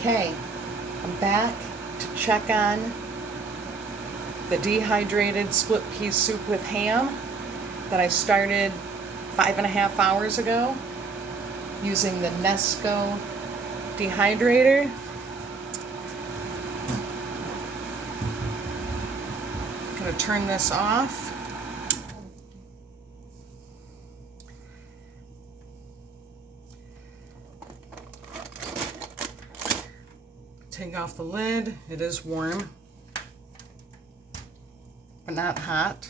Okay, I'm back to check on the dehydrated split pea soup with ham that I started 5.5 hours ago using the Nesco dehydrator. I'm going to turn this off. Take off the lid. It is warm, but not hot.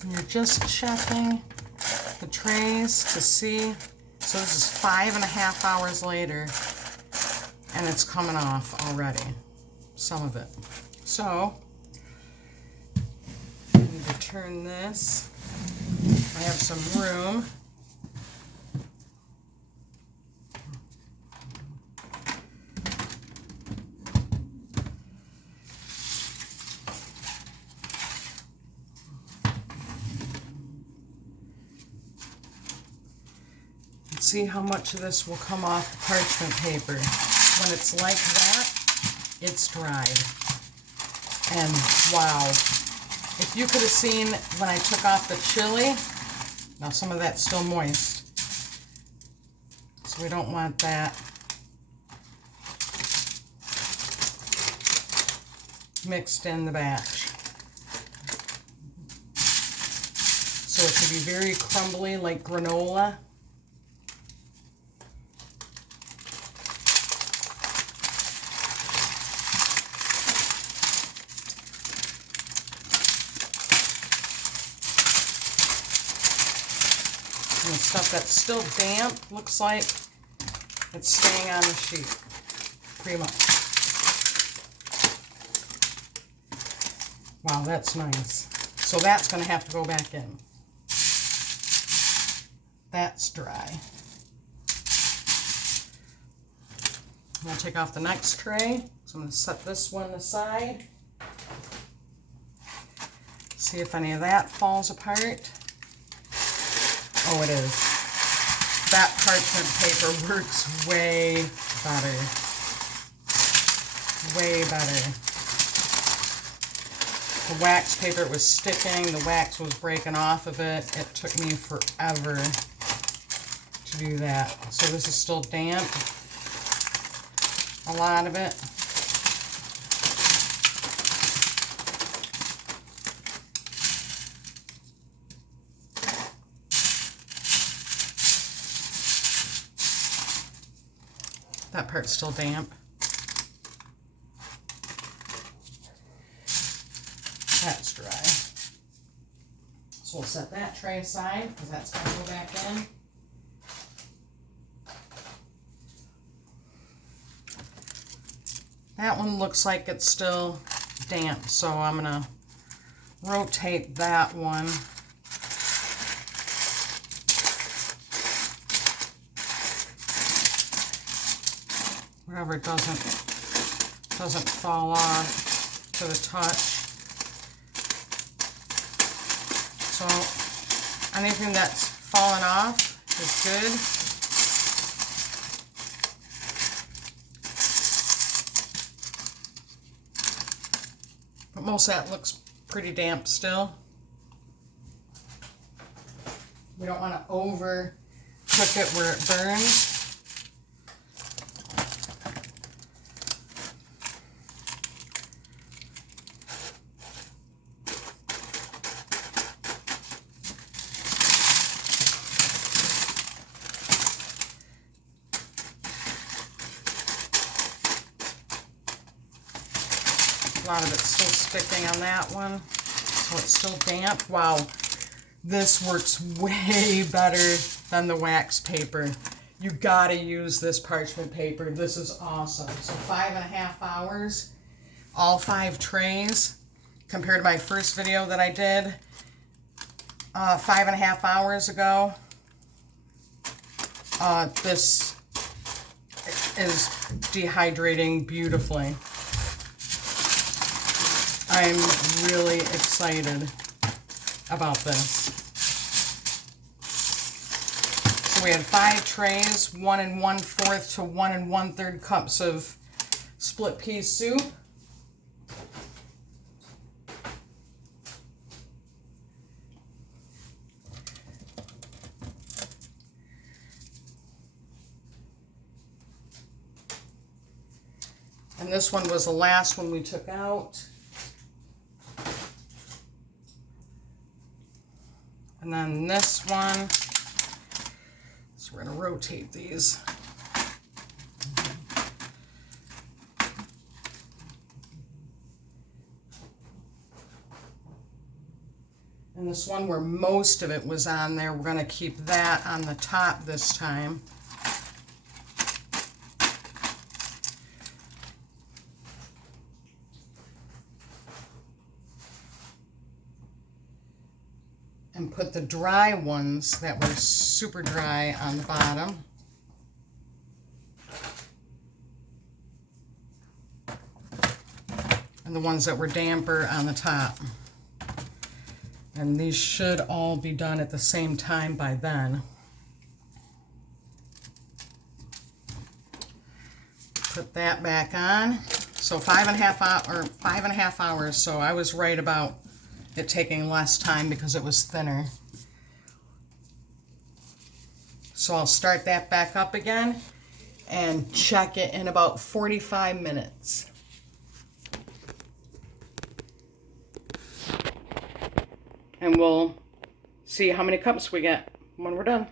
And you're just checking the trays to see. So this is 5.5 hours later, and it's coming off already, some of it. So I need to turn this. I have some room. See how much of this will come off the parchment paper. When it's like that, it's dried. And wow, if you could have seen when I took off the chili, now some of that's still moist, so we don't want that mixed in the batch. So it can be very crumbly like granola. And the stuff that's still damp looks like it's staying on the sheet, pretty much. Wow, that's nice. So that's going to have to go back in. That's dry. I'm going to take off the next tray. So I'm going to set this one aside. See if any of that falls apart. Oh, it is. That parchment paper works way better. Way better. The wax paper was sticking. The wax was breaking off of it. It took me forever to do that. So this is still damp. A lot of it. That part's still damp. That's dry. So we'll set that tray aside because that's going to go back in. That one looks like it's still damp, so I'm going to rotate that one. Wherever it doesn't fall off to the touch. So anything that's fallen off is good. But most of that looks pretty damp still. We don't want to over cook it where it burns. A lot of it's still sticking on that one, so it's still damp. Wow, this works way better than the wax paper. You gotta use this parchment paper. This is awesome. So 5.5 hours, all 5 trays, compared to my first video that I did 5.5 hours ago. This is dehydrating beautifully. I'm really excited about this. we had 5 trays, 1 1/4 to 1 1/3 cups of split pea soup. And this one was the last one we took out. And then this one, so we're going to rotate these. And this one where most of it was on there, we're going to keep that on the top this time. And put the dry ones that were super dry on the bottom. And the ones that were damper on the top. And these should all be done at the same time by then. Put that back on. So 5.5 hours. So I was right about it taking less time because it was thinner. So I'll start that back up again and check it in about 45 minutes. And we'll see how many cups we get when we're done.